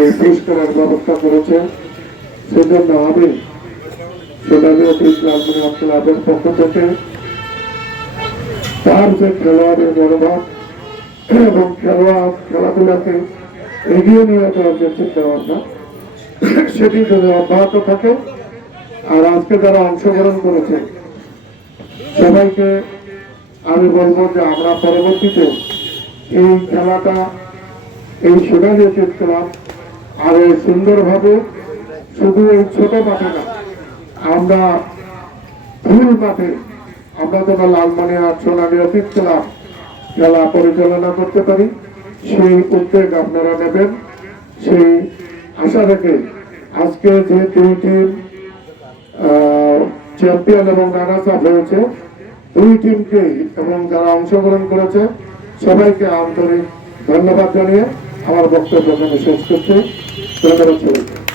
এই পুরস্কারের ব্যবস্থা করেছে সেজন্য আমি আর আজকে যারা অংশগ্রহণ করেছে, সবাইকে আমি বলব যে আমরা পরবর্তীতে এই খেলাটা, এই সোনালী ক্লাব আরও সুন্দরভাবে শুধু এই ছোট মাঠে না, আমরা ফুল মাঠে, আমরা যেন লালমানিয়া সোনালী অতীত ক্লাব খেলা পরিচালনা করতে পারি। সেই উদ্যোগ আপনারা নেবেন। সেই আশা রেখে আজকে যে দুই টিম চ্যাম্পিয়ন এবং রানার্স আপ হয়েছে, দুই টিমকে এবং যারা অংশগ্রহণ করেছে, সবাইকে আন্তরিক ধন্যবাদ জানিয়ে আমার বক্তব্য এখানে শেষ সবাইকে।